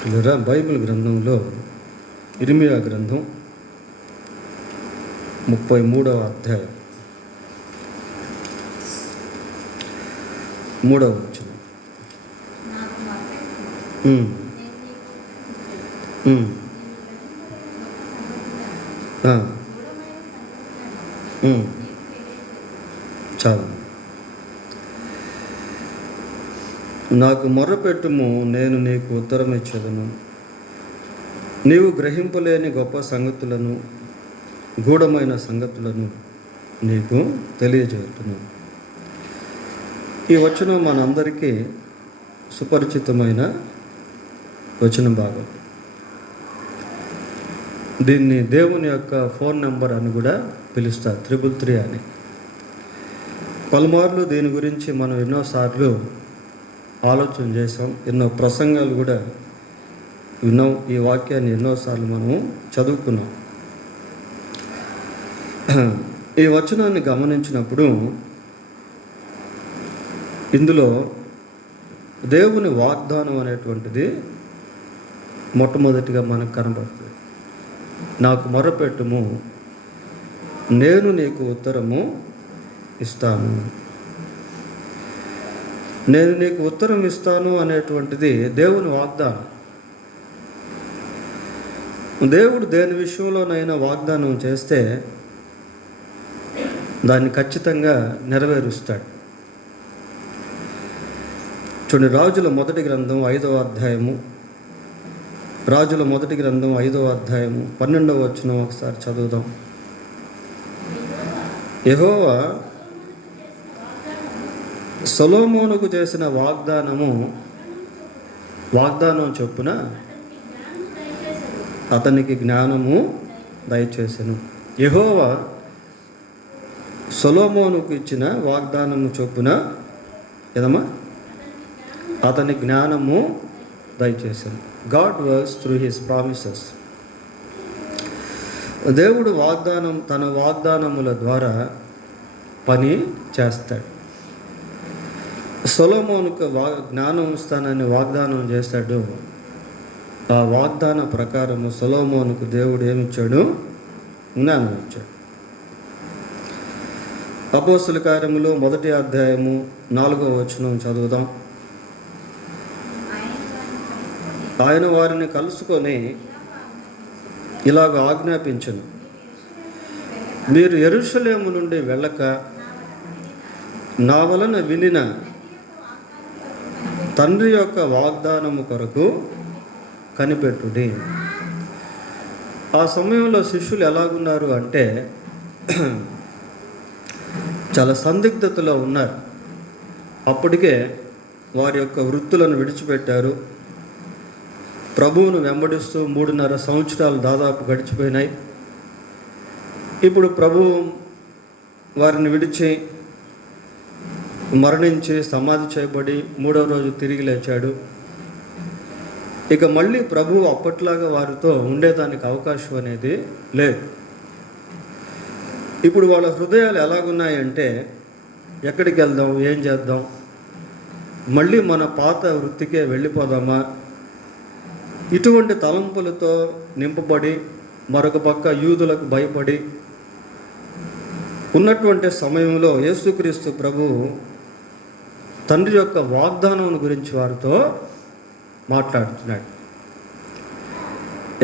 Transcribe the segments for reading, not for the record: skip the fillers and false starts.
పిల్లరా, బైబిల్ గ్రంథంలో ఇర్మియా గ్రంథం 33వ అధ్యాయం 3వ వచనం. చాలు. నాకు మొర్రపెట్టుము, నేను నీకు ఉత్తరం ఇచ్చేదను. నీవు గ్రహింపలేని గొప్ప సంగతులను, గూఢమైన సంగతులను నీకు తెలియజేస్తున్నాను. ఈ వచనం మనందరికీ సుపరిచితమైన వచన భాగం. దీన్ని దేవుని యొక్క ఫోన్ నెంబర్ అని కూడా పిలుస్తారు, 333 అని. పలుమార్లు దీని గురించి మనం ఎన్నోసార్లు ఆలోచన చేసాం, ఎన్నో ప్రసంగాలు కూడా విన్నాం. ఈ వాక్యాన్ని ఎన్నోసార్లు మనము చదువుకున్నాం. ఈ వచనాన్ని గమనించినప్పుడు ఇందులో దేవుని వాగ్దానం అనేటువంటిది మొట్టమొదటిగా మనకు కనబడుతుంది. నాకు మొరపెట్టుము, నేను నీకు ఉత్తరము ఇస్తాను. నేను నీకు ఉత్తరం ఇస్తాను అనేటువంటిది దేవుని వాగ్దానం. దేవుడు దేని విషయంలోనైనా వాగ్దానం చేస్తే దాన్ని ఖచ్చితంగా నెరవేరుస్తాడు. చూడండి, రాజుల మొదటి గ్రంథం 5వ అధ్యాయము, రాజుల మొదటి గ్రంథం 5వ అధ్యాయము 12వ వచనం ఒకసారి చదువుదాం. యెహోవా సొలొమోనుకు చేసిన వాగ్దానం చొప్పున అతనికి జ్ఞానము దయచేసెను. యెహోవా సొలొమోనుకు ఇచ్చిన వాగ్దానము చొప్పున ఏదమ్మా అతని జ్ఞానము దయచేసెను. God works through his promises. దేవుడు తన వాగ్దానముల ద్వారా పని చేస్తాడు. సొలొమోనుకు జ్ఞానం ఇస్తానని వాగ్దానం చేశాడు. ఆ వాగ్దాన ప్రకారము సొలొమోనుకు దేవుడు ఏమిచ్చాడు? జ్ఞానం ఇచ్చాడు. అపోస్తుల కార్యములు 1వ అధ్యాయము 4వ వచనం చదువుదాం. ఆయన వారిని కలుసుకొని ఇలాగ ఆజ్ఞాపించను, మీరు యెరూషలేము నుండి వెళ్ళక నా వలన వినిన తండ్రి యొక్క వాగ్దానము కొరకు కనిపెట్టుడి. ఆ సమయంలో శిష్యులు ఎలాగున్నారు అంటే చాలా సందిగ్ధతలో ఉన్నారు. అప్పటికే వారి యొక్క వృత్తులను విడిచిపెట్టారు. ప్రభువును వెంబడిస్తూ 3.5 సంవత్సరాలు దాదాపు గడిచిపోయినాయి. ఇప్పుడు ప్రభువు వారిని విడిచి మరణించి సమాధి చేయబడి 3వ రోజు తిరిగి లేచాడు. ఇక మళ్ళీ ప్రభువు అప్పట్లాగా వారితో ఉండేదానికి అవకాశం అనేది లేదు. ఇప్పుడు వాళ్ళ హృదయాలు ఎలాగున్నాయంటే, ఎక్కడికి వెళ్దాం, ఏం చేద్దాం, మళ్ళీ మన పాత వృత్తికే వెళ్ళిపోదామా, ఇటువంటి తలంపులతో నింపబడి మరొక పక్క యూదులకు భయపడి ఉన్నటువంటి సమయంలో యేసుక్రీస్తు ప్రభువు తండ్రి యొక్క వాగ్దానం గురించి వారితో మాట్లాడుతున్నాడు.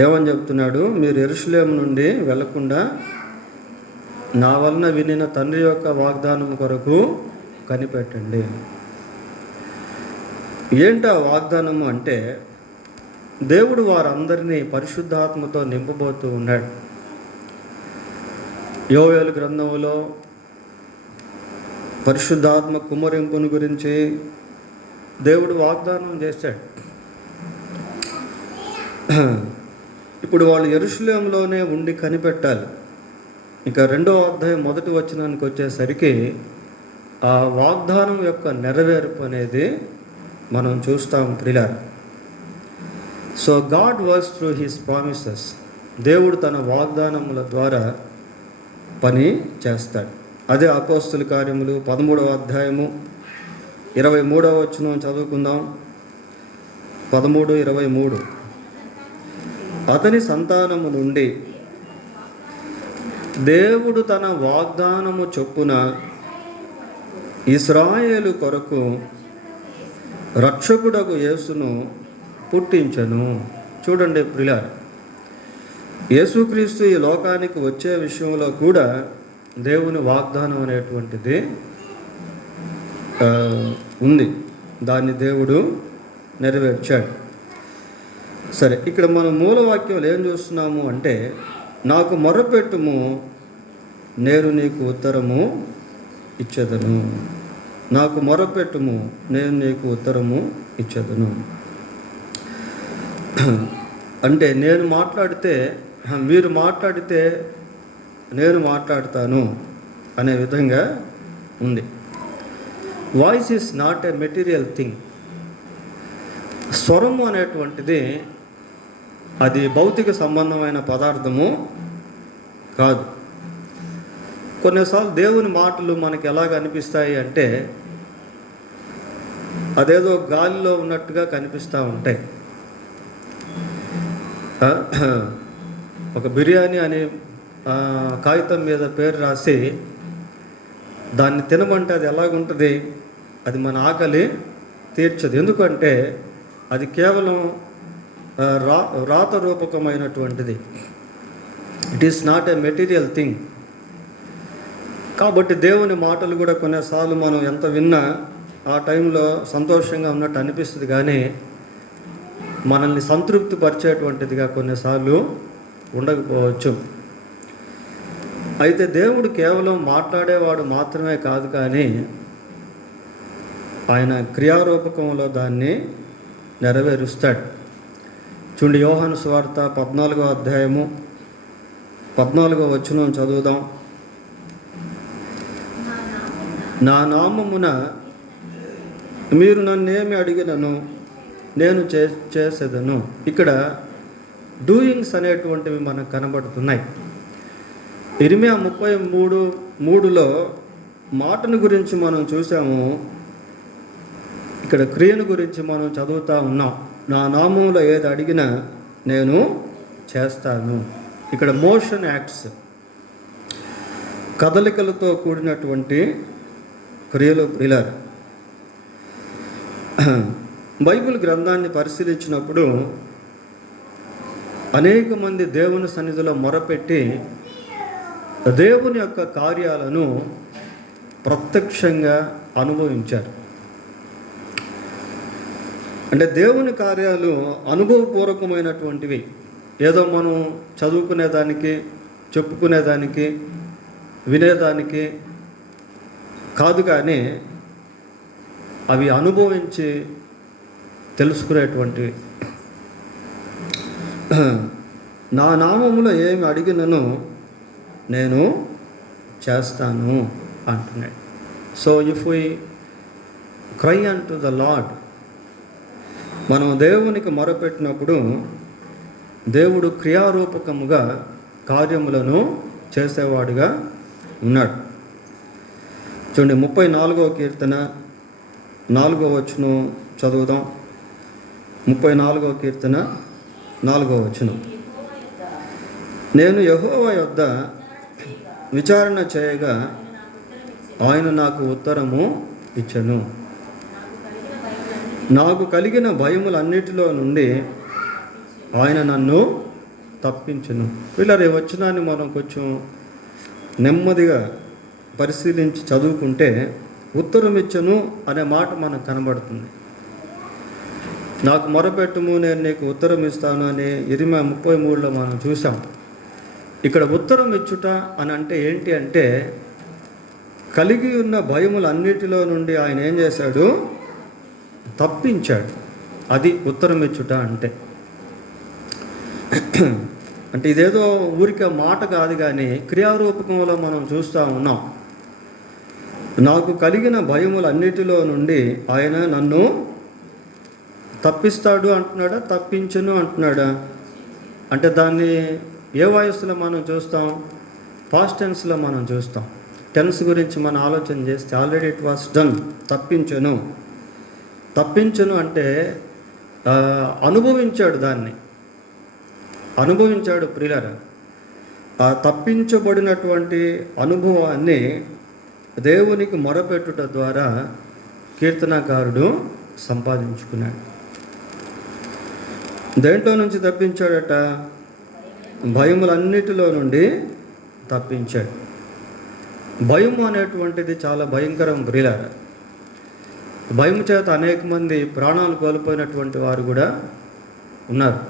ఏమని చెప్తున్నాడు? మీరు యెరూషలేము నుండి వెళ్లకుండా నా వలన వినిన తండ్రి యొక్క వాగ్దానం కొరకు కనిపెట్టండి. ఏంటి ఆ వాగ్దానము అంటే, దేవుడు వారందరినీ పరిశుద్ధాత్మతో నింపబోతూ ఉన్నాడు. యోవేలు గ్రంథంలో పరిశుద్ధాత్మ కుమ్మరింపుని గురించి దేవుడు వాగ్దానం చేశాడు. ఇప్పుడు వాళ్ళు యెరూషలేములోనే ఉండి కనిపెట్టాలి. ఇక 2వ అధ్యాయం 1వ వచనానికి వచ్చేసరికి ఆ వాగ్దానం యొక్క నెరవేర్పు అనేది మనం చూస్తాం ప్రియులారా. So God works through his promises. దేవుడు తన వాగ్దానముల ద్వారా పని చేస్తాడు. అదే అపోస్తుల కార్యములు 13వ అధ్యాయము 23వ వచనం చదువుకుందాం. 13:23. అతని సంతానము నుండి దేవుడు తన వాగ్దానము చొప్పున ఇశ్రాయేలు కొరకు రక్షకుడగు యేసును పుట్టించెను. చూడండి ప్రియులారా, యేసుక్రీస్తు ఈ లోకానికి వచ్చే విషయంలో కూడా దేవుని వాగ్దానం అనేటువంటిది ఉంది. దాన్ని దేవుడు నెరవేర్చాడు. సరే, ఇక్కడ మనం మూలవాక్యంలో ఏం చూస్తున్నాము అంటే, నాకు మొర్రపెట్టుము నేను నీకు ఉత్తరము ఇచ్చేదను. నాకు మొర్రపెట్టుము నేను నీకు ఉత్తరము ఇచ్చేదను. అంటే నేను మాట్లాడితే, మీరు మాట్లాడితే నేను మాట్లాడతాను అనే విధంగా ఉంది. Voice is not a material thing. స్వరము అనేటువంటిది అది భౌతిక సంబంధమైన పదార్థము కాదు. కొన్నిసార్లు దేవుని మాటలు మనకి ఎలాగ అనిపిస్తాయి అంటే, అదేదో గాలిలో ఉన్నట్టుగా కనిపిస్తూ ఉంటాయి. ఒక బిర్యానీ అని కాగితం మీద పేరు రాసి దాన్ని తినమంటే అది ఎలాగుంటుంది? అది మన ఆకలి తీర్చదు. ఎందుకంటే అది కేవలం రాత రూపకమైనటువంటిది. It is not a material thing. కాబట్టి దేవుని మాటలు కూడా కొన్నిసార్లు మనం ఎంత విన్నా ఆ టైంలో సంతోషంగా ఉన్నట్టు అనిపిస్తుంది, కానీ మనల్ని సంతృప్తి పరిచేటువంటిదిగా కొన్నిసార్లు ఉండకపోవచ్చు. అయితే దేవుడు కేవలం మాట్లాడేవాడు మాత్రమే కాదు, కానీ ఆయన క్రియారూపకంలో దాన్ని నెరవేరుస్తాడు. చూడండి, యోహాను సువార్త 14వ అధ్యాయము 14వ వచనం చదువుదాం. నా నామమున మీరు నన్నేమి అడిగినను నేను చేసేదను. ఇక్కడ డూయింగ్స్ అనేటువంటివి మనకు కనబడుతున్నాయి. ఇర్మియా 33:3లో మాటను గురించి మనం చూసాము, ఇక్కడ క్రియను గురించి మనం చదువుతూ ఉన్నాం. నా నామంలో ఏది అడిగినా నేను చేస్తాను. ఇక్కడ మోషన్ యాక్ట్స్, కదలికలతో కూడినటువంటి క్రియలు. ప్రియులారా, బైబిల్ గ్రంథాన్ని పరిశీలించినప్పుడు అనేక మంది దేవుని సన్నిధిలో మొరపెట్టి దేవుని యొక్క కార్యాలను ప్రత్యక్షంగా అనుభవించారు. అంటే దేవుని కార్యాలు అనుభవపూర్వకమైనటువంటివి. ఏదో మనం చదువుకునేదానికి, చెప్పుకునేదానికి, వినేదానికి కాదు, కానీ అవి అనుభవించి తెలుసుకునేటువంటివి. నా నామములో ఏమి అడిగినను నేను చేస్తాను అంటున్నాడు. So if we cry unto the lord, మనం దేవునికి మొరపెట్టినప్పుడు దేవుడు క్రియారూపకముగా కార్యములను చేసేవాడుగా ఉన్నాడు. చూడండి, 34వ కీర్తన 4వ వచనం చదువుదాం. 34వ కీర్తన 4వ వచనం. నేను యెహోవా యొద్ద విచారణ చేయగా ఆయన నాకు ఉత్తరము ఇచ్చెను. నాకు కలిగిన భయములన్నిటిలో నుండి ఆయన నన్ను తప్పించును. వీళ్ళ వచనాన్ని మనం కొంచెం నెమ్మదిగా పరిశీలించి చదువుకుంటే ఉత్తరం ఇచ్చను అనే మాట మనకు కనబడుతుంది. నాకు మొరపెట్టుము నేను నీకు ఉత్తరం ఇస్తాను అని ఇర్మియా 33లో మనం చూసాం. ఇక్కడ ఉత్తరం ఇచ్చుట అని అంటే ఏంటి అంటే, కలిగి ఉన్న భయములన్నిటిలో నుండి ఆయన ఏం చేశాడు? తప్పించాడు. అది ఉత్తరం ఇచ్చుట అంటే. అంటే ఇదేదో ఊరికే మాట కాదు, కానీ క్రియారూపకంలో మనం చూస్తూ ఉన్నాం. నాకు కలిగిన భయములన్నిటిలో నుండి ఆయన నన్ను తప్పిస్తాడు అంటున్నాడా, తప్పించును అంటున్నాడా? అంటే దాన్ని ఏ వయస్సులో మనం చూస్తాం? పాస్ట్ టెన్స్లో మనం చూస్తాం. టెన్స్ గురించి మనం ఆలోచన చేస్తే ఆల్రెడీ ఇట్ వాస్ డన్. తప్పించును, తప్పించును అంటే అనుభవించాడు దాన్ని. అనుభవించాడు ప్రియులారా. ఆ తప్పించబడినటువంటి అనుభవాన్ని దేవునికి మొరపెట్టుట ద్వారా కీర్తనకారుడు సంపాదించుకున్నాడు. దేంట్లో నుంచి తప్పించాడట? భయములన్నిటిలో నుండి తప్పించాడు. భయం అనేటువంటిది చాలా భయంకరం ప్రియులారా. భయం చేత అనేక మంది ప్రాణాలు కోల్పోయినటువంటి వారు కూడా ఉన్నారు.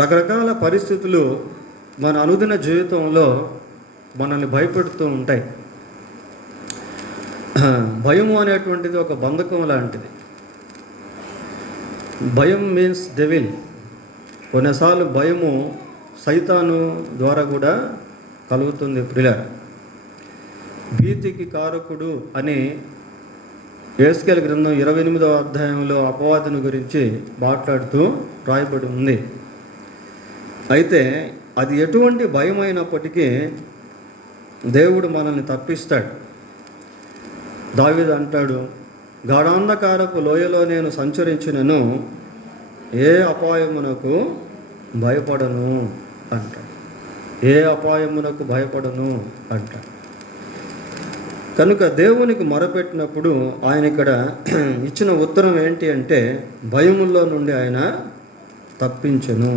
రకరకాల పరిస్థితులు మన అనుదిన జీవితంలో మనల్ని భయపెడుతూ ఉంటాయి. భయము అనేటువంటిది ఒక బంధకం లాంటిది. భయం మీన్స్ డెవిల్. కొన్నిసార్లు భయము సైతాను ద్వారా కూడా కలుగుతుంది ప్రియులారా. భీతికి కారకుడు అని యెహెజ్కేలు గ్రంథం 28వ అధ్యాయంలో అపవాదిని గురించి మాట్లాడుతూ రాయబడి ఉంది. అయితే అది ఎటువంటి భయం అయినప్పటికీ దేవుడు మనల్ని తప్పిస్తాడు. దావీదు అంటాడు, గాఢాంధకారపు లోయలో నేను సంచరించినను ఏ అపాయమునకు భయపడను అంటాడు. ఏ అపాయమునకు భయపడను అంటాడు. కనుక దేవునికి మొరపెట్టినప్పుడు ఆయన ఇక్కడ ఇచ్చిన ఉత్తరం ఏంటి అంటే భయముల్లో నుండి ఆయన తప్పించెను.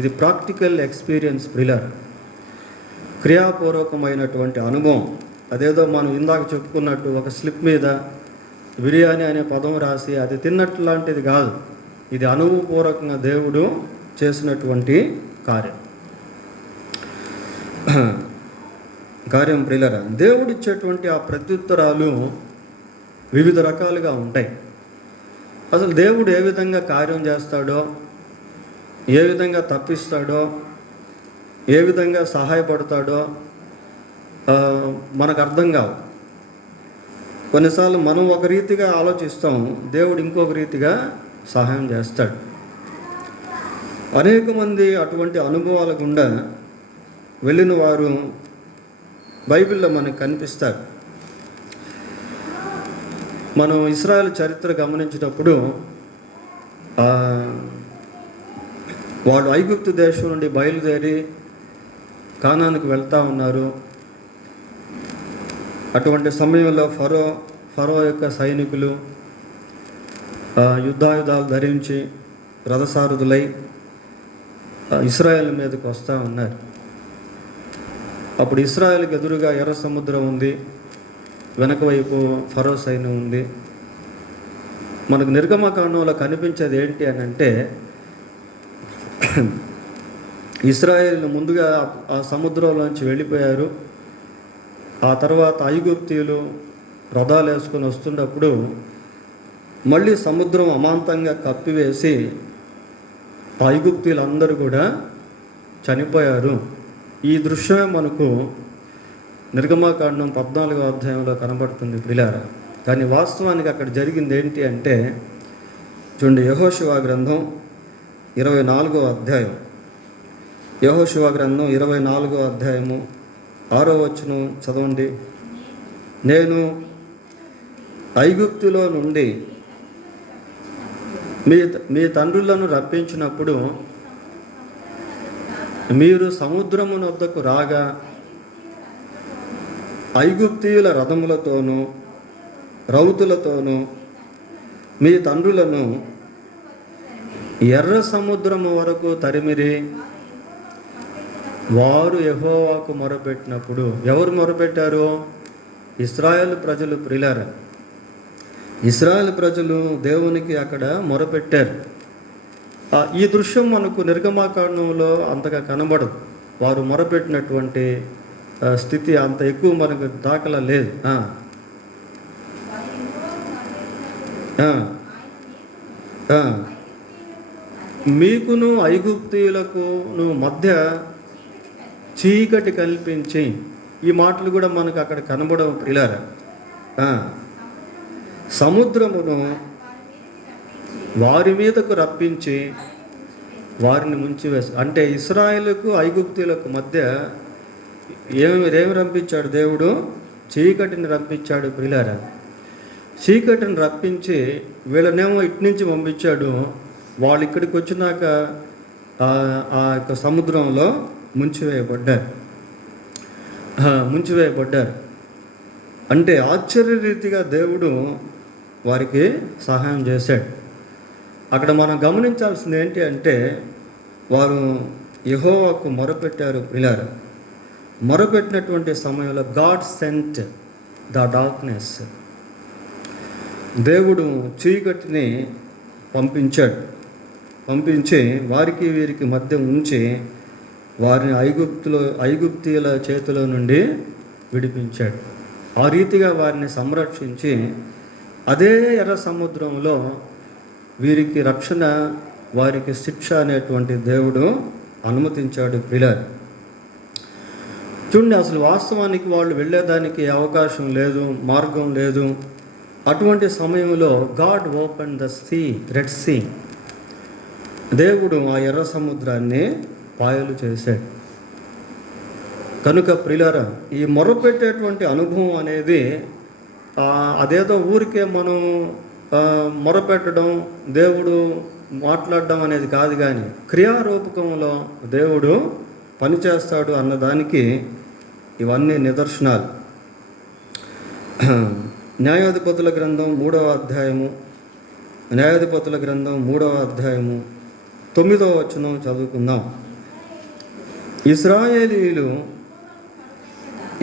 ఇది ప్రాక్టికల్ ఎక్స్పీరియన్స్ ప్రియులారా. క్రియాపూర్వకమైనటువంటి అనుభవం. అదేదో మనం ఇందాక చెప్పుకున్నట్టు ఒక స్లిప్ మీద బిర్యానీ అనే పదం రాసి అది తిన్నట్లు లాంటిది కాదు. ఇది అనుభవపూర్వకంగా దేవుడు చేసినటువంటి కార్యం ప్రియులారా. దేవుడు ఇచ్చేటువంటి ఆ ప్రత్యుత్తరాలు వివిధ రకాలుగా ఉంటాయి. అసలు దేవుడు ఏ విధంగా కార్యం చేస్తాడో, ఏ విధంగా తప్పిస్తాడో, ఏ విధంగా సహాయపడతాడో మనకు అర్థం కావు. కొన్నిసార్లు మనం ఒక రీతిగా ఆలోచిస్తాం, దేవుడు ఇంకొక రీతిగా సహాయం చేస్తాడు. అనేక మంది అటువంటి అనుభవాల గుండా వెళ్ళిన వారు బైబిల్లో మనకు కనిపిస్తారు. మనం ఇశ్రాయేలు చరిత్ర గమనించినప్పుడు వాళ్ళు ఐగుప్తు దేశం నుండి బయలుదేరి కానానుకు వెళ్తూ ఉన్నారు. అటువంటి సమయంలో ఫరో యొక్క సైనికులు యుద్ధాయుధాలు ధరించి రథసారథులై ఇశ్రాయేల్ మీదకి వస్తూ ఉన్నారు. అప్పుడు ఇశ్రాయేల్కి ఎదురుగా ఎర్ర సముద్రం ఉంది, వెనక వైపు ఫరో సైన్యం ఉంది. మనకు నిర్గమకాండంలో కనిపించేది ఏంటి అని అంటే, ఇశ్రాయేలు ముందుగా ఆ సముద్రంలోంచి వెళ్ళిపోయారు. ఆ తర్వాత ఐగుప్తీయులు రథాలు వేసుకొని వస్తున్నప్పుడు మళ్ళీ సముద్రం అమాంతంగా కప్పివేసి ఐగుప్తీయులందరూ కూడా చనిపోయారు. ఈ దృశ్యమే మనకు నిర్గమకాండం 14వ అధ్యాయంలో కనబడుతుంది ప్రియులారా. కానీ వాస్తవానికి అక్కడ జరిగింది ఏంటి అంటే, చూడండి, యెహోషువ గ్రంథం 24వ అధ్యాయం. యెహోషువ గ్రంథం 24వ అధ్యాయము 6వ వచనం చదవండి. నేను ఐగుప్తులో నుండి మీ తండ్రులను రప్పించినప్పుడు మీరు సముద్రమున వద్దకు రాగా ఐగుప్తీయుల రథములతోనూ రౌతులతోనూ మీ తండ్రులను ఎర్ర సముద్రము వరకు తరిమిరి. వారు యెహోవాకు మొరపెట్టినప్పుడు, ఎవరు మొరపెట్టారు? ఇశ్రాయేలు ప్రజలు ప్రియులారా. ఇశ్రాయేలు ప్రజలు దేవునికి అక్కడ మొరపెట్టారు. ఈ దృశ్యం మనకు నిర్గమకాండంలో అంతగా కనబడదు. వారు మొరపెట్టినటువంటి స్థితి అంత ఎక్కువ మనకు దాఖలా లేదు. మీకును ఐగుప్తీయులకును మధ్య చీకటి కల్పించి, ఈ మాటలు కూడా మనకు అక్కడ కనబడవు ప్రియులారా. సముద్రమును వారి మీదకు రప్పించి వారిని ముంచివేసి, అంటే ఇశ్రాయేలుకు ఐగుప్తీయులకు మధ్య ఏమి రంపించాడు దేవుడు? చీకటిని రంపించాడు ప్రియులారా. చీకటిని రప్పించి వీళ్ళనేమో ఇటు నుంచి పంపించాడు. వాళ్ళు ఇక్కడికి వచ్చినాక ఆ యొక్క సముద్రంలో ముంచివేయబడ్డారు. అంటే ఆశ్చర్యరీతిగా దేవుడు వారికి సహాయం చేశాడు. అక్కడ మనం గమనించాల్సింది ఏంటి అంటే, వారు యెహోవాకు మొరపెట్టారు. పిల్లలు మొరపెట్టినటువంటి సమయంలో గాడ్ సెంట్ ద డార్క్నెస్, దేవుడు చీకటిని పంపించి వారికి వీరికి మధ్య ఉంచి వారిని ఐగుప్తీయుల చేతిలో నుండి విడిపించాడు. ఆ రీతిగా వారిని సంరక్షించి అదే ఎర్ర సముద్రంలో వీరికి రక్షణ, వారికి శిక్ష అనేటువంటి దేవుడు అనుమతించాడు. పిల్లలు చూడండి, అసలు వాస్తవానికి వాళ్ళు వెళ్ళేదానికి అవకాశం లేదు, మార్గం లేదు. అటువంటి సమయంలో God open the sea, red sea, దేవుడు ఆ ఎర్ర సముద్రాన్ని పాయలు చేశాడు. కనుక ప్రియులారా, ఈ మొరపెట్టేటువంటి అనుభవం అనేది అదేదో ఊరికే మనం మొరపెట్టడం, దేవుడు మాట్లాడడం అనేది కాదు, కానీ క్రియారూపకంలో దేవుడు పనిచేస్తాడు అన్నదానికి ఇవన్నీ నిదర్శనాలు. న్యాయాధిపతుల గ్రంథం 3వ అధ్యాయము 9వ వచనం చదువుకుందాం. ఇశ్రాయేలీయులు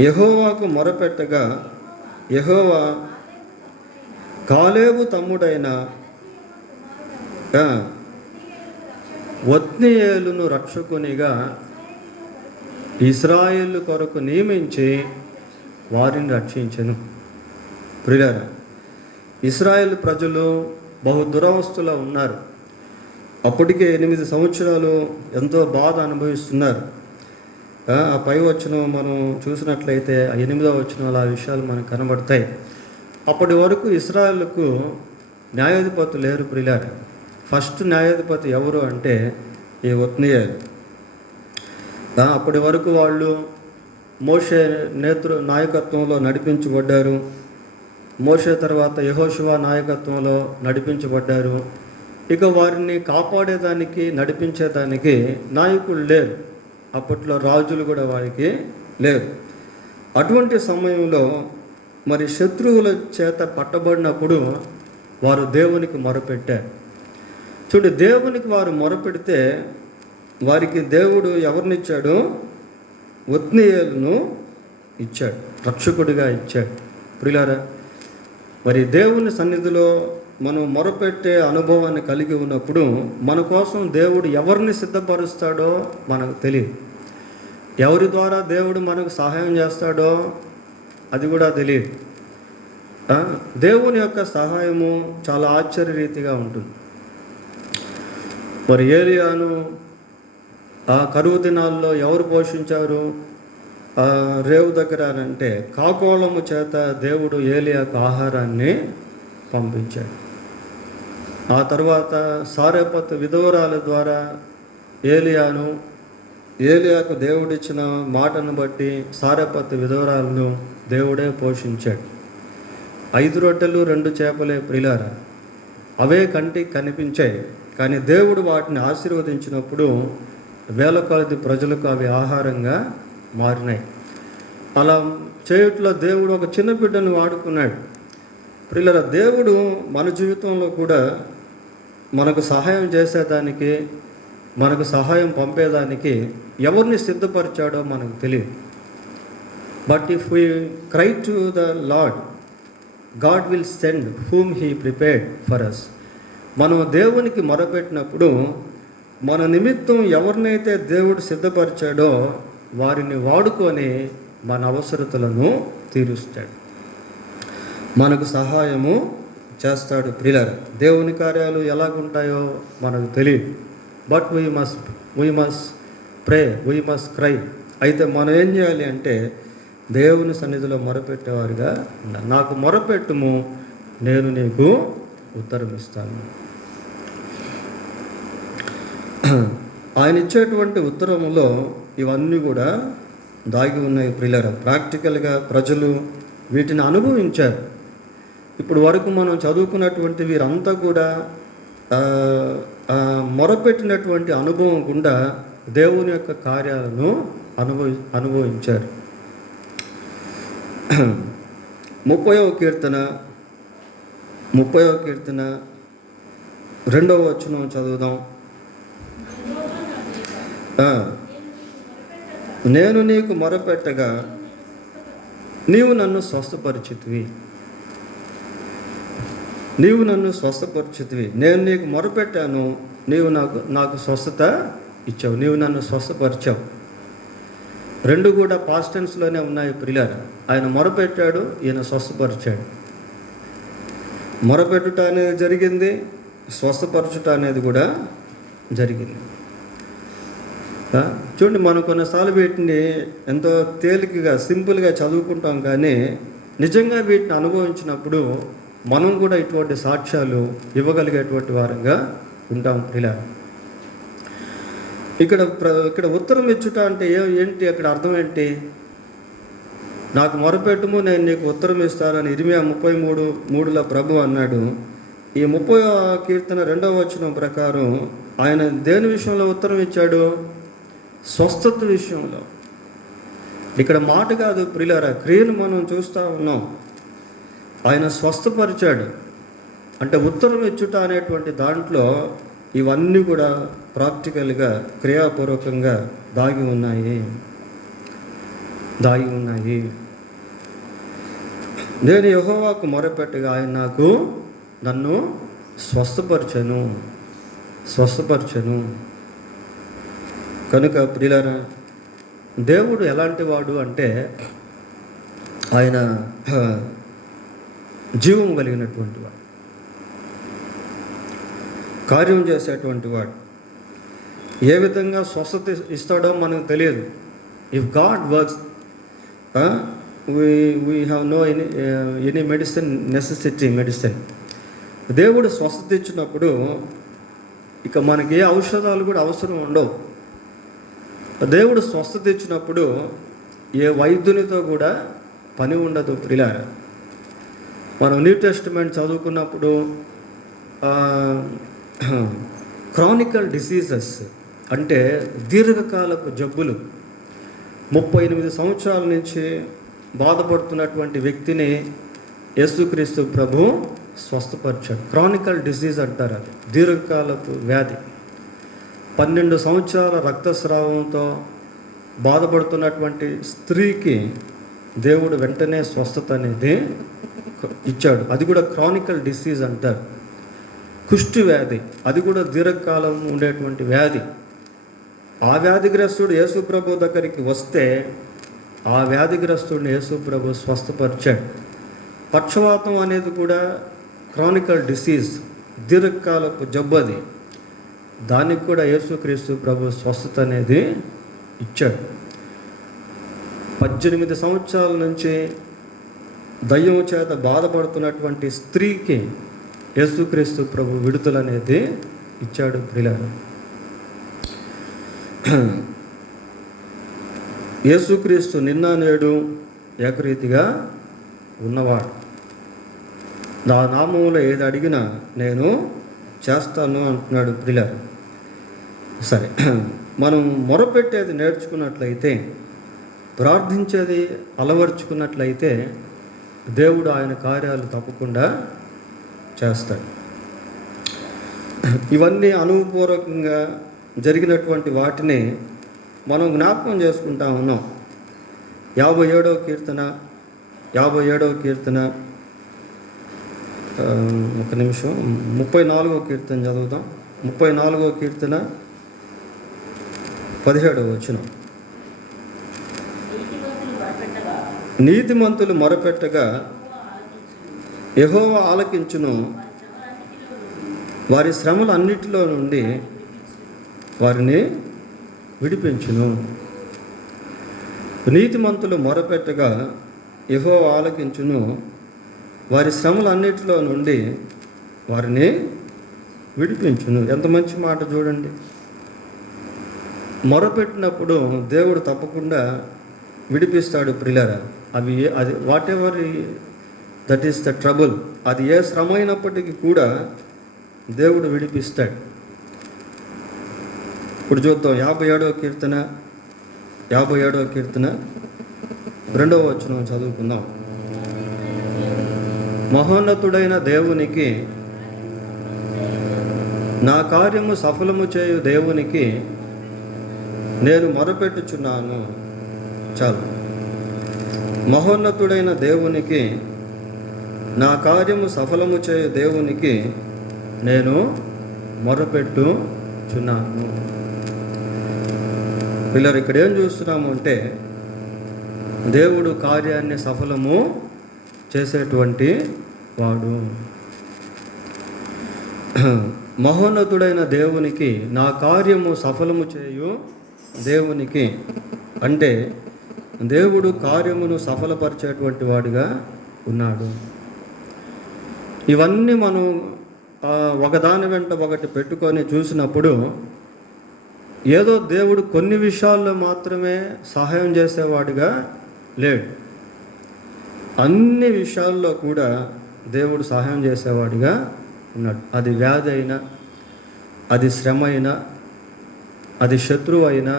యెహోవాకు మొరపెట్టగా యెహోవా కాలేబు తమ్ముడైన ఒత్నీయేలును రక్షకునిగా ఇశ్రాయేలు కొరకు నియమించి వారిని రక్షించెను. ప్రియులారా, ఇశ్రాయేలు ప్రజలు బహు దురవస్థలో ఉన్నారు. అప్పటికే 8 సంవత్సరాలు ఎంతో బాధ అనుభవిస్తున్నారు. ఆ పై వచనం మనం చూసినట్లయితే 8వ వచనంలో ఆ విషయాలు మనకు కనబడతాయి. అప్పటి వరకు ఇశ్రాయేలుకు న్యాయాధిపతులు లేరు. ప్రియులారా, ఫస్ట్ న్యాయాధిపతి ఎవరు అంటే ఈ ఒత్నీయేలు. అప్పటి వరకు వాళ్ళు మోషే నాయకత్వంలో నడిపించబడ్డారు. మోషే తర్వాత యెహోషువ నాయకత్వంలో నడిపించబడ్డారు. ఇక వారిని కాపాడేదానికి, నడిపించేదానికి నాయకులు లేరు. అప్పట్లో రాజులు కూడా వారికి లేరు. అటువంటి సమయంలో మరి శత్రువుల చేత పట్టబడినప్పుడు వారు దేవునికి మొరపెట్టారు. చూడు, దేవునికి వారు మొరపెడితే వారికి దేవుడు ఎవరినిచ్చాడు? ఒత్నీయేలును ఇచ్చాడు, రక్షకుడిగా ఇచ్చాడు. ప్రియులారా, మరి దేవుని సన్నిధిలో మనం మొరపెట్టే అనుభవాన్ని కలిగి ఉన్నప్పుడు మన కోసం దేవుడు ఎవరిని సిద్ధపరుస్తాడో మనకు తెలియదు. ఎవరి ద్వారా దేవుడు మనకు సహాయం చేస్తాడో అది కూడా తెలియదు. దేవుని యొక్క సహాయము చాలా ఆశ్చర్యరీతిగా ఉంటుంది. మరి ఏలియాను ఆ కరువు దినాల్లో ఎవరు పోషించారు? రేవు దగ్గర అంటే కాకోళము చేత దేవుడు ఏలియాకు ఆహారాన్ని పంపించాడు. ఆ తర్వాత సారెపతు విధవరాల ద్వారా ఏలియాకు దేవుడిచ్చిన మాటను బట్టి సారెపతు విధవరాలను దేవుడే పోషించాడు. 5 రొట్టెలు 2 చేపలే ప్రియులారా, అవే కంటికి కనిపించాయి, కానీ దేవుడు వాటిని ఆశీర్వదించినప్పుడు వేల కొలది ప్రజలకు అవి ఆహారంగా మారినాయి. అలా చేయుట్లో దేవుడు ఒక చిన్న బిడ్డను వాడుకున్నాడు. ప్రియులారా, దేవుడు మన జీవితంలో కూడా మనకు సహాయం చేసేదానికి, మనకు సహాయం పంపేదానికి ఎవరిని సిద్ధపరిచాడో మనకు తెలియదు. But if we cry to the Lord, God will send whom he prepared for us. మనం దేవునికి మొరపెట్టినప్పుడు మన నిమిత్తం ఎవరినైతే దేవుడు సిద్ధపరిచాడో వారిని వాడుకొని మన అవసరతలను తీరుస్తాడు, మనకు సహాయము చేస్తాడు. ప్రియులారా, దేవుని కార్యాలు ఎలాగుంటాయో మనకు తెలియదు. But we must pray, we must cry. అయితే మనం ఏం చేయాలి అంటే దేవుని సన్నిధిలో మొరపెట్టేవారుగా ఉండాలి. నాకు మొరపెట్టుము, నేను నీకు ఉత్తరం ఇస్తాను. ఆయన ఇచ్చేటువంటి ఉత్తరములో ఇవన్నీ కూడా దాగి ఉన్నాయి. ప్రియులారా, ప్రాక్టికల్గా ప్రజలు వీటిని అనుభవించారు. ఇప్పుడు వరకు మనం చదువుకున్నటువంటి వీరంతా కూడా మొరపెట్టినటువంటి అనుభవం గుండా దేవుని యొక్క కార్యాలను అనుభవించారు. 30వ కీర్తన 2వ వచనం చదువుదాం. నేను నీకు మొరపెట్టగా నీవు నన్ను స్వస్థపరిచితివి. నేను నీకు మొరపెట్టాను, నీవు నాకు స్వస్థత ఇచ్చావు, నీవు నన్ను స్వస్థపరిచావు. రెండు కూడా పాస్ట్ టెన్స్లోనే ఉన్నాయి ప్రియులారా. ఆయన మొరపెట్టాడు, ఈయన స్వస్థపరిచాడు. మొరపెట్టుట అనేది జరిగింది, స్వస్థపరచుట అనేది కూడా జరిగింది. చూడండి, మనం కొన్నిసార్లు వీటిని ఎంతో తేలికగా సింపుల్గా చదువుకుంటాం, కానీ నిజంగా వీటిని అనుభవించినప్పుడు మనం కూడా ఇటువంటి సాక్ష్యాలు ఇవ్వగలిగేటువంటి వారంగా ఉంటాం ప్రియులారా. ఇక్కడ ఉత్తరం ఇచ్చుట అంటే ఏంటి? అక్కడ అర్థం ఏంటి? నాకు మొరపెట్టుము, నేను నీకు ఉత్తరం ఇస్తానని ఇర్మియా 33:3లో ప్రభు అన్నాడు. ఈ 30వ కీర్తన 2వ వచనం ప్రకారం ఆయన దేని విషయంలో ఉత్తరం ఇచ్చాడు? స్వస్థత విషయంలో. ఇక్కడ మాట కాదు ప్రియులారా, క్రియను మనం చూస్తూ ఉన్నాం. ఆయన స్వస్థపరిచాడు అంటే ఉత్తరం ఇచ్చుట అనేటువంటి దాంట్లో ఇవన్నీ కూడా ప్రాక్టికల్గా క్రియాపూర్వకంగా దాగి ఉన్నాయి. నేను యెహోవాకు మొరపెట్టగా ఆయన నన్ను స్వస్థపరచను. కనుక ప్రియులారా, దేవుడు ఎలాంటి వాడు అంటే ఆయన జీవం కలిగినటువంటి వాడు, కార్యం చేసేటువంటి వాడు. ఏ విధంగా స్వస్థత ఇస్తాడో మనకు తెలియదు. If God works we have no any medicine. దేవుడు స్వస్థత ఇచ్చినప్పుడు ఇక మనకి ఏ ఔషధాలు కూడా అవసరం ఉండవు. దేవుడు స్వస్థత ఇచ్చినప్పుడు ఏ వైద్యునితో కూడా పని ఉండదు ప్రియులారా. మనం న్యూ టెస్టిమెంట్ చదువుకున్నప్పుడు క్రానికల్ డిసీజెస్ అంటే దీర్ఘకాలపు జబ్బులు, 38 సంవత్సరాల నుంచి బాధపడుతున్నటువంటి వ్యక్తిని యేసుక్రీస్తు ప్రభు స్వస్థపరిచాడు. క్రానికల్ డిసీజ్ అంటారు, అది దీర్ఘకాలపు వ్యాధి. 12 సంవత్సరాల రక్తస్రావంతో బాధపడుతున్నటువంటి స్త్రీకి దేవుడు వెంటనే స్వస్థత అనేది ఇచ్చాడు. అది కూడా క్రానికల్ డిసీజ్ అంటారు. కుష్టి వ్యాధి, అది కూడా దీర్ఘకాలం ఉండేటువంటి వ్యాధి. ఆ వ్యాధిగ్రస్తుడు యేసు ప్రభు దగ్గరికి వస్తే ఆ వ్యాధిగ్రస్తుడిని యేసు ప్రభు స్వస్థపరిచాడు. పక్షవాతం అనేది కూడా క్రానికల్ డిసీజ్, దీర్ఘకాలపు జబ్బు. అది దానికి కూడా యేసుక్రీస్తు ప్రభు స్వస్థత అనేది ఇచ్చాడు. 18 సంవత్సరాల నుంచి దయ్యం చేత బాధపడుతున్నటువంటి స్త్రీకి యేసుక్రీస్తు ప్రభు విడుదల అనేది ఇచ్చాడు ప్రియులారా. యేసుక్రీస్తు నిన్న నేడు ఏకరీతిగా ఉన్నవాడు. నా నామంలో ఏది అడిగినా నేను చేస్తాను అంటున్నాడు ప్రియులారా. సరే, మనం మొరపెట్టేది నేర్చుకున్నట్లయితే, ప్రార్థించేది అలవర్చుకున్నట్లయితే దేవుడు ఆయన కార్యాలు తప్పకుండా చేస్తాడు. ఇవన్నీ అనుభవపూర్వకంగా జరిగినటువంటి వాటిని మనం జ్ఞాపకం చేసుకుంటా ఉన్నాం. 57వ కీర్తన ఒక నిమిషం, 34వ కీర్తన చదువుదాం. 34వ కీర్తన 17వ వచనం. నీతిమంతులు మొరపెట్టగా యెహోవా ఆలకించును, వారి శ్రమలు అన్నిటిలో నుండి వారిని విడిపించును. నీతిమంతులు మొరపెట్టగా యెహోవా ఆలకించును, వారి శ్రమలు అన్నిటిలో నుండి వారిని విడిపించును. ఎంత మంచి మాట చూడండి. మొరపెట్టినప్పుడు దేవుడు తప్పకుండా విడిపిస్తాడు ప్రియులారా. అది what ever that is the trouble, అది ఏ శ్రమ అయినప్పటికీ కూడా దేవుడు విడిపిస్తాడు. ఇప్పుడు చూద్దాం 57వ కీర్తన 2వ వచనం చదువుకుందాం. మహోన్నతుడైన దేవునికి, నా కార్యము సఫలము చేయు దేవునికి నేను మొరపెట్టుచున్నాను. చాలు. మహోన్నతుడైన దేవునికి, నా కార్యము సఫలము చేయు దేవునికి నేను మొరపెట్టుచున్నాను. పిల్లలు, ఇక్కడ ఏం చూస్తున్నాము అంటే దేవుడు కార్యాన్ని సఫలము చేసేటువంటి వాడు. మహోన్నతుడైన దేవునికి, నా కార్యము సఫలము చేయు దేవునికి అంటే దేవుడు కార్యమును సఫలపరిచేటువంటి వాడుగా ఉన్నాడు. ఇవన్నీ మనం ఒకదాని వెంట ఒకటి పెట్టుకొని చూసినప్పుడు ఏదో దేవుడు కొన్ని విషయాల్లో మాత్రమే సహాయం చేసేవాడిగా లేడు. అన్ని విషయాల్లో కూడా దేవుడు సహాయం చేసేవాడిగా ఉన్నాడు. అది వ్యాధి అయినా, అది శ్రమ అయినా, అది శత్రువు అయినా,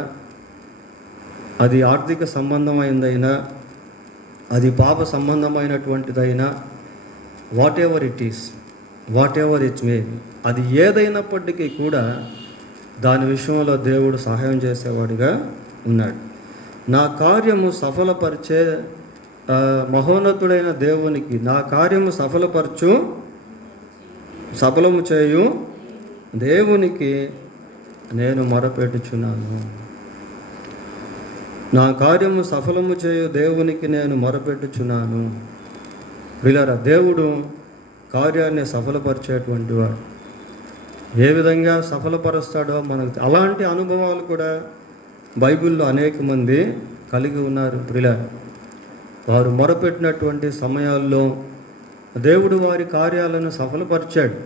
అది ఆర్థిక సంబంధమైనదైనా, అది పాప సంబంధమైనటువంటిదైనా, వాట్ ఎవర్ ఇట్స్ మే, అది ఏదైనప్పటికీ కూడా దాని విషయంలో దేవుడు సహాయం చేసేవాడిగా ఉన్నాడు. నా కార్యము సఫలపరిచే మహోన్నతుడైన దేవునికి, నా కార్యము సఫలము చేయు దేవునికి నేను మొరపెట్టుచున్నాను. నా కార్యము సఫలము చేయు దేవునికి నేను మొరపెట్టుచున్నాను. ప్రియులారా, దేవుడు కార్యాన్ని సఫలపరిచేటువంటి వాడు. ఏ విధంగా సఫలపరుస్తాడో మనకు అలాంటి అనుభవాలు కూడా బైబిల్లో అనేక మంది కలిగి ఉన్నారు. ప్రియులారా, వారు మొరపెట్టినటువంటి సమయాల్లో దేవుడు వారి కార్యాలను సఫలపరిచాడు.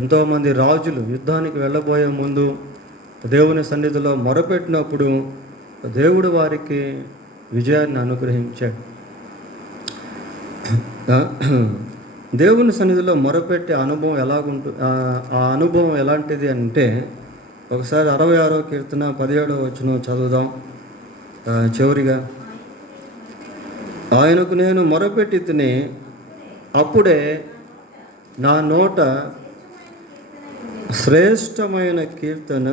ఎంతోమంది రాజులు యుద్ధానికి వెళ్ళబోయే ముందు దేవుని సన్నిధిలో మొరపెట్టినప్పుడు దేవుడు వారికి విజయాన్ని అనుగ్రహించాడు. దేవుని సన్నిధిలో మొరపెట్టే అనుభవం ఆ అనుభవం ఎలాంటిది అంటే, ఒకసారి 66వ కీర్తన 17వ వచనం చదువుదాం చివరిగా. ఆయనకు నేను మొరపెట్టి తిని, అప్పుడే నా నోట శ్రేష్టమైన కీర్తన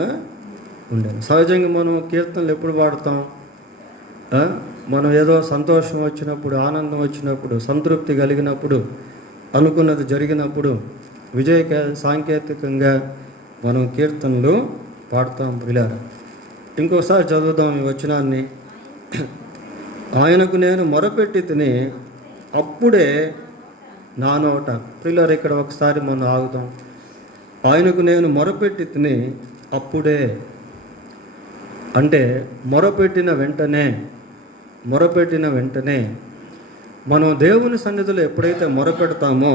ఉండేది. సహజంగా మనం కీర్తనలు ఎప్పుడు పాడతాం? మనం ఏదో సంతోషం వచ్చినప్పుడు, ఆనందం వచ్చినప్పుడు, సంతృప్తి కలిగినప్పుడు, అనుకున్నది జరిగినప్పుడు, సాంకేతికంగా మనం కీర్తనలు పాడతాం. ఇలా ఇంకోసారి చదువుదాం ఈ వచనాన్ని. ఆయనకు నేను మొరపెట్టి తిని, అప్పుడే నా నోట. పిల్లలు, ఇక్కడ ఒకసారి మనం ఆగుతాం. ఆయనకు నేను మొరపెట్టి తిని, అప్పుడే అంటే మొరపెట్టిన వెంటనే మనం దేవుని సన్నిధిలో ఎప్పుడైతే మొరపెడతామో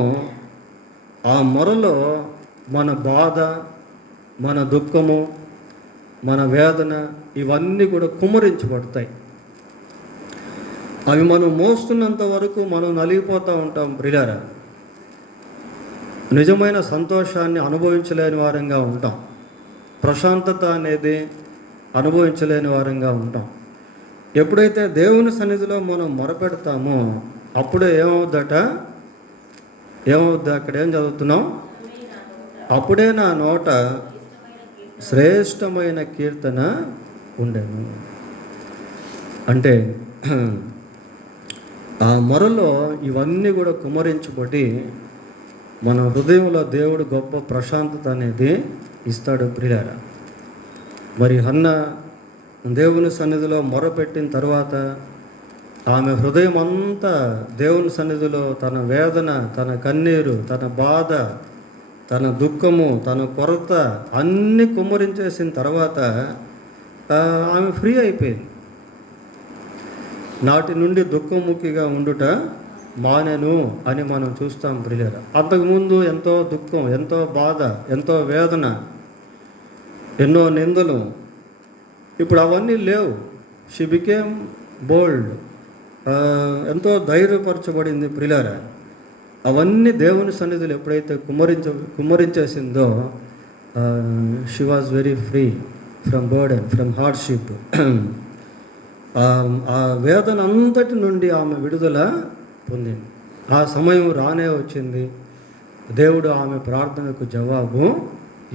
ఆ మొరలో మన బాధ, మన దుఃఖము, మన వేదన ఇవన్నీ కూడా కుమ్మరించబడతాయి. అవి మనం మోస్తున్నంత వరకు మనం నలిగిపోతూ ఉంటాం. ప్రియులారా, నిజమైన సంతోషాన్ని అనుభవించలేని వారంగా ఉంటాం. ప్రశాంతత అనేది అనుభవించలేని వారంగా ఉంటాం. ఎప్పుడైతే దేవుని సన్నిధిలో మనం మొరపెడతామో అప్పుడే ఏమవుద్దట? అక్కడ ఏం చదువుతున్నాం? అప్పుడే నా నోట శ్రేష్టమైన కీర్తన ఉండేను. అంటే ఆ మొరలో ఇవన్నీ కూడా కుమ్మరించబడి మన హృదయంలో దేవుడు గొప్ప ప్రశాంతత అనేది ఇస్తాడు. ప్రియులారా, మరి హన్న దేవుని సన్నిధిలో మొరపెట్టిన తర్వాత ఆమె హృదయం అంతా దేవుని సన్నిధిలో తన వేదన, తన కన్నీరు, తన బాధ, తన దుఃఖము, తన కొరత అన్నీ కుమ్మరించేసిన తర్వాత ఆమె ఫ్రీ అయిపోయింది. నాటి నుండి దుఃఖముఖిగా ఉండుట మానెను అని మనం చూస్తాం. ప్రియులారా, అంతకుముందు ఎంతో దుఃఖం, ఎంతో బాధ, ఎంతో వేదన, ఎన్నో నిందలు. ఇప్పుడు అవన్నీ లేవు. She became bold. ఎంతో ధైర్యపరచబడింది. ప్రియులారా, అవన్నీ దేవుని సన్నిధిలో ఎప్పుడైతే కుమ్మరించేసిందో she was very free. From burden, from hardship. ఆ వేదన అంతటి నుండి ఆమె విడుదల పొందింది. ఆ సమయం రానే వచ్చింది. దేవుడు ఆమె ప్రార్థనకు జవాబు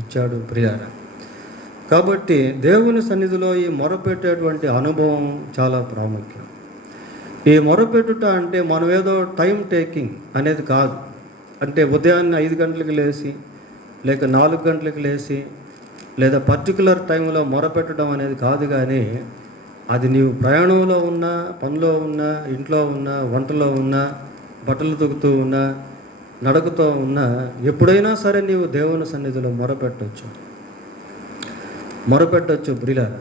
ఇచ్చాడు ప్రియారా. కాబట్టి దేవుని సన్నిధిలో ఈ మొరపెట్టేటువంటి అనుభవం చాలా ప్రాముఖ్యం. ఈ మొరపెట్టుట అంటే మనం ఏదో టైం టేకింగ్ అనేది కాదు. అంటే ఉదయాన్నే 5 గంటలకు లేచి, లేక 4 గంటలకు లేచి, లేదా పర్టికులర్ టైంలో మొరపెట్టడం అనేది కాదు. కానీ అది నీవు ప్రయాణంలో ఉన్నా, పనిలో ఉన్నా, ఇంట్లో ఉన్నా, వంటలో ఉన్నా, బట్టలు తొక్కుతూ ఉన్నా, నడకతో ఉన్నా, ఎప్పుడైనా సరే నీవు దేవుని సన్నిధిలో మొరపెట్టొచ్చు ప్రియులారా.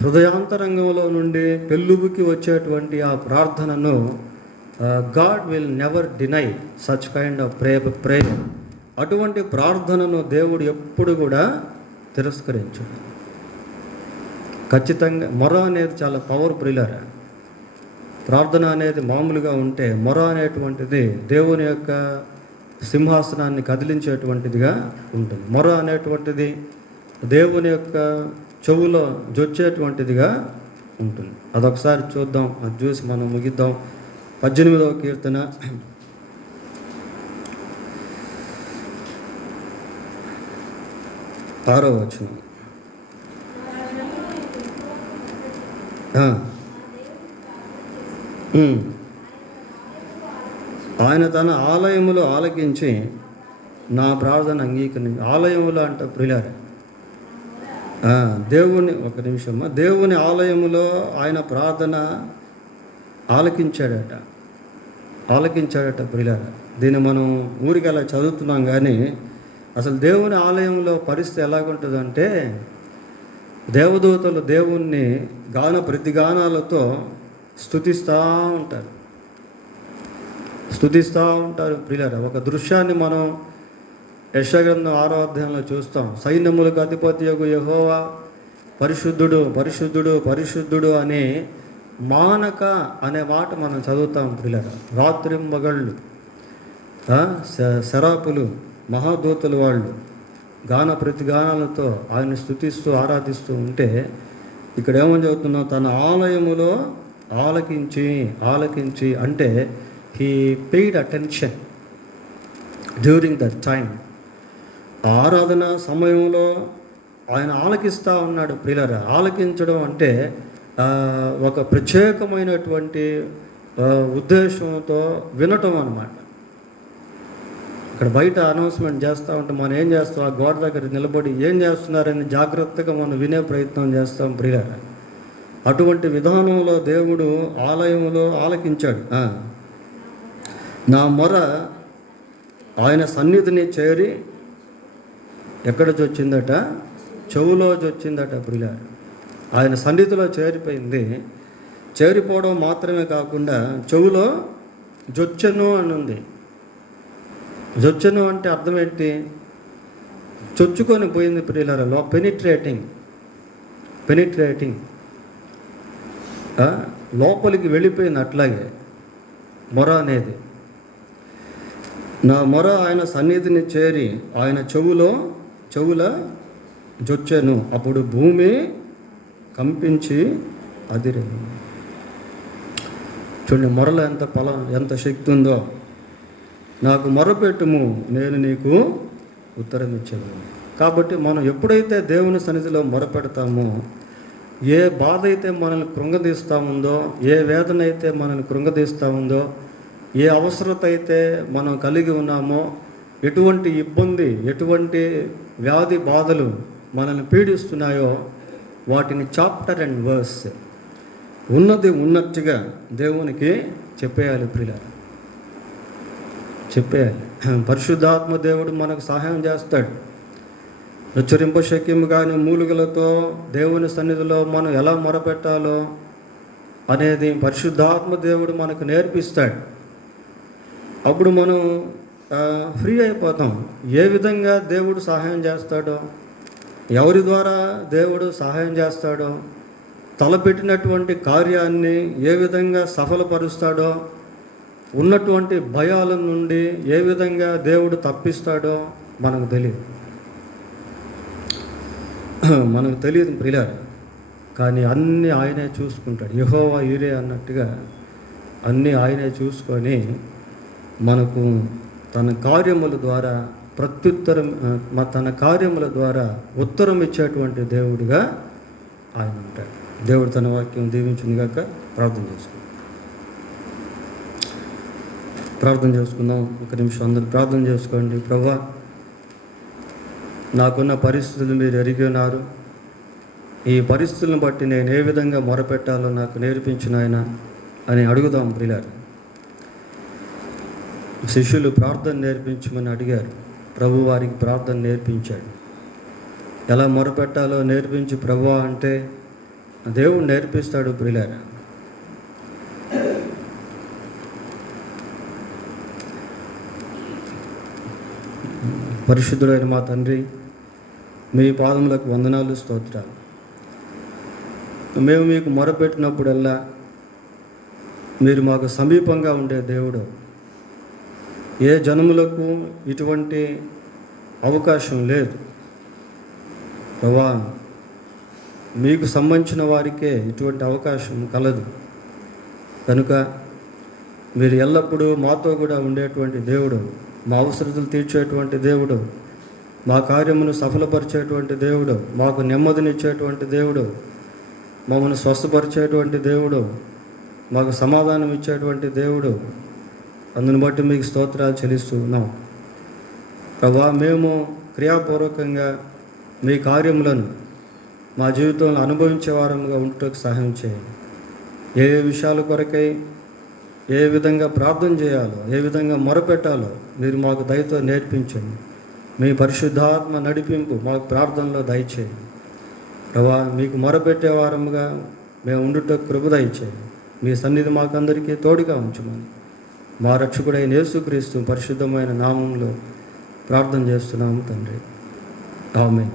హృదయాంతరంగంలో నుండి పెళ్ళుబుకి వచ్చేటువంటి ఆ ప్రార్థనను God will never deny such kind of prayer. అటువంటి ప్రార్థనను దేవుడు ఎప్పుడు కూడా తిరస్కరించడు. ఖచ్చితంగా మొర అనేది చాలా పవర్ ప్రియులారా. ప్రార్థన అనేది మామూలుగా ఉంటే, మొర అనేటువంటిది దేవుని యొక్క సింహాసనాన్ని కదిలించేటువంటిదిగా ఉంటుంది. మొర అనేటువంటిది దేవుని యొక్క చెవులో జొచ్చేటువంటిదిగా ఉంటుంది. అదొకసారి చూద్దాం. అది చూసి మనం ముగిద్దాం. 18వ కీర్తన 6వ వచనం. ఆయన తన ఆలయములో ఆలకించి నా ప్రార్థన అంగీకరించి. ఆలయములో అంట ప్రియులారా, దేవుని, ఒక నిమిషమ్మా, దేవుని ఆలయములో ఆయన ప్రార్థన ఆలకించాడట ప్రియులారా. దీన్ని మనం ఊరికి అలా చదువుతున్నాం. కానీ అసలు దేవుని ఆలయంలో పరిస్థితి ఎలాగుంటుందంటే, దేవదూతలు దేవుణ్ణి ప్రతిగానాలతో స్తుతిస్తూ ఉంటారు ప్రియులారా. ఒక దృశ్యాన్ని మనం యెషయా గ్రంథం 6వ అధ్యాయంలో చూస్తాం. సైన్యములకు అధిపతియగు యెహోవా పరిశుద్ధుడు, పరిశుద్ధుడు, పరిశుద్ధుడు అని మానక అనే మాట మనం చదువుతాం ప్రియులారా. రాత్రింబగళ్ళు శరాపులు, మహాదూతలు వాళ్ళు ప్రతిగానాలతో ఆయన స్తుతిస్తూ ఆరాధిస్తూ ఉంటే, ఇక్కడ ఏమని చదువుతున్నాం? తన ఆలయములో ఆలకించి అంటే he paid attention during that time. ఆరాధన సమయంలో ఆయన ఆలకిస్తూ ఉన్నాడు ప్రియులారా. ఆలకించడం అంటే ఒక ప్రత్యేకమైనటువంటి ఉద్దేశంతో వినటం అన్నమాట. ఇక్కడ బయట అనౌన్స్మెంట్ చేస్తూ ఉంటే మనం ఏం చేస్తాం? ఆ గోడ దగ్గర నిలబడి ఏం చేస్తున్నారని జాగ్రత్తగా మనం వినే ప్రయత్నం చేస్తాం ప్రియులారా. అటువంటి విధానంలో దేవుడు ఆలయంలో ఆలకించాడు. నా మొర ఆయన సన్నిధిని చేరి ఎక్కడ చొచ్చిందట? చెవులో చొచ్చిందట ప్రియులారా. ఆయన సన్నిధిలో చేరిపోయింది. చేరిపోవడం మాత్రమే కాకుండా చెవులో జొచ్చెను అని ఉంది. జొచ్చెను అంటే అర్థం ఏంటి? చొచ్చుకొని పోయింది ప్రియులారా. పెనిట్రేటింగ్ లోపలికి వెళ్ళిపోయింది. అట్లాగే మొర అనేది, నా మొర ఆయన సన్నిధిని చేరి ఆయన చెవుల జొచ్చెను. అప్పుడు భూమి కంపించి అదిరింది. చూడండి, మొరలో ఎంత శక్తి ఉందో. నాకు మొరపెట్టుము, నేను నీకు ఉత్తరం ఇచ్చాను. కాబట్టి మనం ఎప్పుడైతే దేవుని సన్నిధిలో మొరపెడతామో, ఏ బాధ అయితే మనల్ని కృంగదీస్తూ ఉందో, ఏ వేదన అయితే మనల్ని కృంగదీస్తూ ఉందో, ఏ అవసరత అయితే మనం కలిగి ఉన్నామో, ఎటువంటి ఇబ్బంది, ఎటువంటి వ్యాధి బాధలు మనల్ని పీడిస్తున్నాయో, వాటిని చాప్టర్ అండ్ వర్స్ ఉన్నది ఉన్నట్టుగా దేవునికి చెప్పేయాలి ప్రియులారా. పరిశుద్ధాత్మ దేవుడు మనకు సహాయం చేస్తాడు. ఉచ్చరింపశక్యము కాని మూలుగలతో దేవుని సన్నిధిలో మనం ఎలా మొరపెట్టాలో అనేది పరిశుద్ధాత్మ దేవుడు మనకు నేర్పిస్తాడు. అప్పుడు మనం ఫ్రీ అయిపోతాం. ఏ విధంగా దేవుడు సహాయం చేస్తాడో, ఎవరి ద్వారా దేవుడు సహాయం చేస్తాడో, తలపెట్టినటువంటి కార్యాన్ని ఏ విధంగా సఫలపరుస్తాడో, ఉన్నటువంటి భయాల నుండి ఏ విధంగా దేవుడు తప్పిస్తాడో మనకు తెలియదు. మనకు తెలియదు ప్రియులారా, కానీ అన్నీ ఆయనే చూసుకుంటాడు. యెహోవా ఈరే అన్నట్టుగా అన్నీ ఆయనే చూసుకొని మనకు తన కార్యముల ద్వారా తన కార్యముల ద్వారా ఉత్తరం ఇచ్చేటువంటి దేవుడిగా ఆయన ఉంటాడు. దేవుడు తన వాక్యం దీవించింది కాక ప్రార్థన చేసుకుందాం. ఒక నిమిషం అందరూ ప్రార్థన చేసుకోండి. ప్రభువా, నాకున్న పరిస్థితులు మీరు ఎరిగి ఉన్నారు. ఈ పరిస్థితులను బట్టి నేను ఏ విధంగా మొరపెట్టాలో నాకు నేర్పించిన ఆయన అని అడుగుదాం. ప్రియులారా, శిష్యులు ప్రార్థన నేర్పించమని అడిగారు. ప్రభు వారికి ప్రార్థన నేర్పించాడు. ఎలా మొరపెట్టాలో నేర్పించి ప్రభువా అంటే దేవుడు నేర్పిస్తాడు. ప్రియులారా, పరిశుద్ధుడైన మా తండ్రి, మీ పాదములకు వందనాలు, స్తోత్రాలు. మేము మీకు మొరపెట్టినప్పుడల్లా మీరు మాకు సమీపంగా ఉండే దేవుడు. ఏ జనములకు ఇటువంటి అవకాశం లేదు ప్రభువా, మీకు సంబంధించిన వారికే ఇటువంటి అవకాశం కలదు. కనుక మీరు ఎల్లప్పుడూ మాతో కూడా ఉండేటువంటి దేవుడు, మా అవసరతలు తీర్చేటువంటి దేవుడు, మా కార్యమును సఫలపరిచేటువంటి దేవుడు, మాకు నెమ్మదినిచ్చేటువంటి దేవుడు, మమ్మల్ని స్వస్థపరిచేటువంటి దేవుడు, మాకు సమాధానం ఇచ్చేటువంటి దేవుడు. అందుని బట్టి మీకు స్తోత్రాలు చెల్లిస్తూ ఉన్నాం ప్రభువా. మేము క్రియాపూర్వకంగా మీ కార్యములను మా జీవితంలో అనుభవించే వారంగా ఉంటకు సహాయం చేయండి. ఏ విషయాల కొరకై ఏ విధంగా ప్రార్థన చేయాలో, ఏ విధంగా మొరపెట్టాలో మీరు మాకు దయతో నేర్పించండి. మీ పరిశుద్ధాత్మ నడిపింపు మాకు ప్రార్థనలో దయచేయండి ప్రభువా. మీకు మొరపెట్టే వారముగా మేము ఉండుటకు కృప దయచేయండి. మీ సన్నిధి మాకందరికీ తోడుగా ఉంచమని మా రక్షకుడైన యేసుక్రీస్తు పరిశుద్ధమైన నామంలో ప్రార్థన చేస్తున్నాము తండ్రి. ఆమేన్.